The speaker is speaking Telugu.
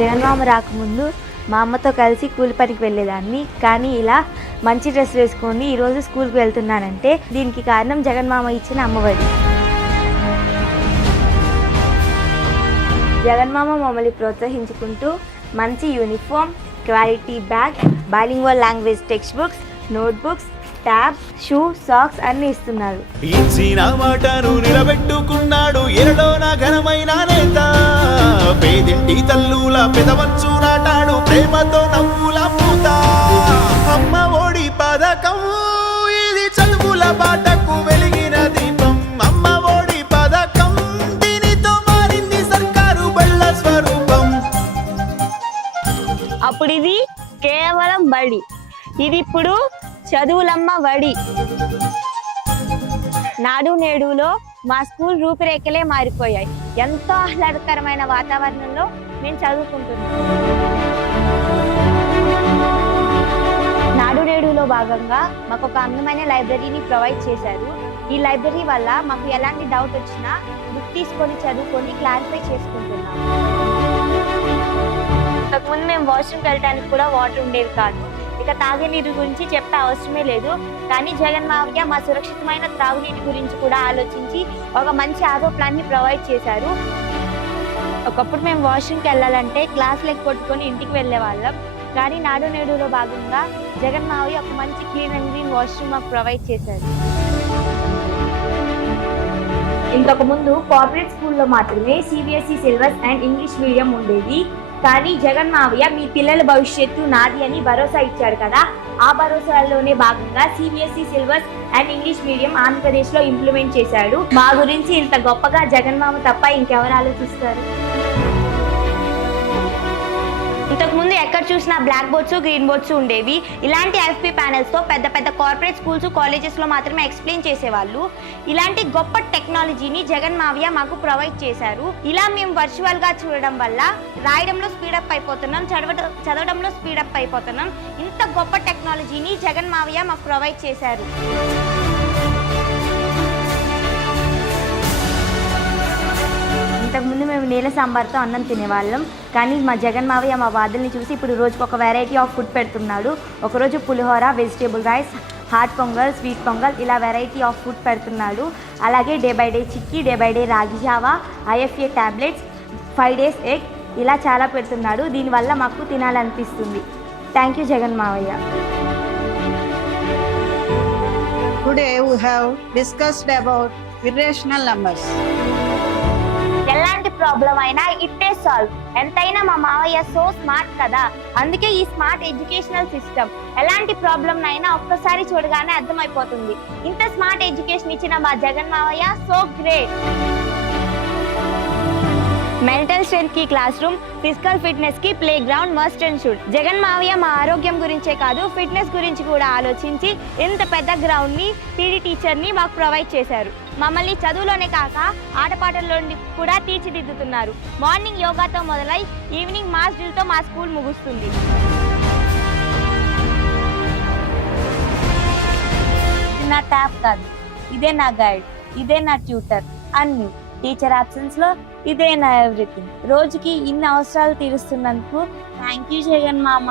జగన్మామ రాకముందు మా అమ్మతో కలిసి కూలి పనికి వెళ్ళేదాన్ని. కానీ ఇలా మంచి డ్రెస్ వేసుకొని ఈరోజు స్కూల్కి వెళ్తున్నానంటే దీనికి కారణం జగన్మామ ఇచ్చిన అమ్మఒడి. జగన్మామ మమ్మల్ని ప్రోత్సహించుకుంటూ మంచి uniform quality bag bilingual language text books notebooks tab shoe socks అన్నీ ఇస్తున్నారు. ఇచ్చిన మాటను నిలబెట్టుకున్నాడు ఎరలోన ఘనమైన నేత. పేదింటి తల్లుల పెదవంచు నాటాడు ప్రేమతో నవ్వుల పూత. అమ్మ ఒడి పథకం ఇది చదువుల బాటకు వెలిగిన దీపం. అమ్మ ఒడి పథకం దీనితో మారింది సర్కారు బళ్ళ స్వరూపం. అప్పుడు ఇది కేవలం బడి. ఇది ఇప్పుడు చదువులమ్మ వడి. నాడు నేడులో మా స్కూల్ రూపురేఖలే మారిపోయాయి. ఎంతో ఆహ్లాదకరమైన వాతావరణంలో మేము చదువుకుంటున్నాం. నాడు నేడులో భాగంగా మాకు ఒక అందమైన లైబ్రరీని ప్రొవైడ్ చేశారు. ఈ లైబ్రరీ వల్ల మాకు ఎలాంటి డౌట్ వచ్చినా బుక్ తీసుకొని చదువుకొని క్లారిఫై చేసుకుంటున్నాం. ఇంతకుముందు మేము వాష్రూమ్కి వెళ్ళడానికి కూడా వాటర్ ఉండేది కాదు. ఇక తాగునీరు గురించి చెప్పే అవసరమే లేదు. కానీ జగన్ మావయ్య మా సురక్షితమైన త్రాగునీటి గురించి కూడా ఆలోచించి ఒక మంచి ఆగో ప్లాన్ని ప్రొవైడ్ చేశారు. ఒకప్పుడు మేము వాష్రూమ్కి వెళ్ళాలంటే క్లాసులు కొట్టుకొని ఇంటికి వెళ్ళే వాళ్ళం. కానీ నాడు నేడులో భాగంగా జగన్ మావయ్య ఒక మంచి క్లీన్ అండ్ గ్రీన్ వాష్రూమ్ మాకు ప్రొవైడ్ చేశారు. ఇంతకుముందు కార్పొరేట్ స్కూల్లో మాత్రమే CBSE syllabus and English medium ఉండేది. కానీ జగన్ మావయ్య మీ పిల్లల భవిష్యత్తు నాది అని భరోసా ఇచ్చాడు కదా. ఆ భరోసాలోనే భాగంగా CBSE syllabus and English medium ఆంధ్రప్రదేశ్లో ఇంప్లిమెంట్ చేశాడు. మా గురించి ఇంత గొప్పగా జగన్ మామ తప్ప ఇంకెవరు ఆలోచిస్తారు? ఇంతకుముందు ఎక్కడ చూసినా బ్లాక్ బోర్డ్స్ గ్రీన్ బోర్డ్స్ ఉండేవి. ఇలాంటి ఎఫ్పి ప్యానెల్స్తో పెద్ద పెద్ద కార్పొరేట్ స్కూల్స్ కాలేజెస్లో మాత్రమే ఎక్స్ప్లెయిన్ చేసేవాళ్ళు. ఇలాంటి గొప్ప టెక్నాలజీని జగన్ మావయ్య మాకు ప్రొవైడ్ చేశారు. ఇలా మేము వర్చువల్గా చూడడం వల్ల రాయడంలో స్పీడప్ అయిపోతున్నాం చదవడం చదవడంలో స్పీడప్ అయిపోతున్నాం. ఇంత గొప్ప టెక్నాలజీని జగన్ మావయ్య మాకు ప్రొవైడ్ చేశారు. ఇంతకుముందు మేము నీళ్ళ సాంబార్తో అన్నం తినేవాళ్ళం. కానీ మా జగన్ మావయ్య మా వాదుల్ని చూసి ఇప్పుడు రోజుకు ఒక వెరైటీ ఆఫ్ ఫుడ్ పెడుతున్నాడు. ఒకరోజు pulihora vegetable rice hot pongal sweet pongal ఇలా వెరైటీ ఆఫ్ ఫుడ్ పెడుతున్నాడు. అలాగే day by day chikki day by day ragi Java IFA tablets five days egg ఇలా చాలా పెడుతున్నాడు. దీనివల్ల మాకు తినాలనిపిస్తుంది. థ్యాంక్ యూ జగన్ మావయ్య. Today we have discussed about irrational numbers problem అయినా ఇట్టే సాల్వ్ ఎంతైనా మా మావయ్య సో స్మార్ట్ కదా. అందుకే ఈ స్మార్ట్ ఎడ్యుకేషనల్ సిస్టమ్ ఎలాంటి ప్రాబ్లం అయినా ఒక్కసారి చూడగానే అర్థమైపోతుంది. ఇంత స్మార్ట్ ఎడ్యుకేషన్ ఇచ్చిన మా జగన్ మావయ్య సో గ్రేట్ మెంటల్ స్ట్రెంత్కి class room physical ఫిట్నెస్కి playground must and should Jagan మావయ్య మా ఆరోగ్యం గురించే కాదు ఫిట్నెస్ గురించి కూడా ఆలోచించి ఇంత పెద్ద గ్రౌండ్ని పీడీ టీచర్ని మాకు ప్రొవైడ్ చేశారు. మమ్మల్ని చదువులోనే కాక ఆటపాటల్లో కూడా తీర్చిదిద్దుతున్నారు. మార్నింగ్ యోగాతో మొదలై ఈవినింగ్ మాస్ డ్రిల్తో మా స్కూల్ ముగుస్తుంది. ఇది నా ట్యాప్ కాదు. ఇదే నా గైడ్ ఇదే నా ట్యూటర్ అన్ని. టీచర్ ఆబ్సెన్స్లో ఇదే నా ఎవ్రీథింగ్. రోజుకి ఇన్ని అవసరాలు తీరుస్తున్నందుకు థ్యాంక్ యూ జగన్ మామ.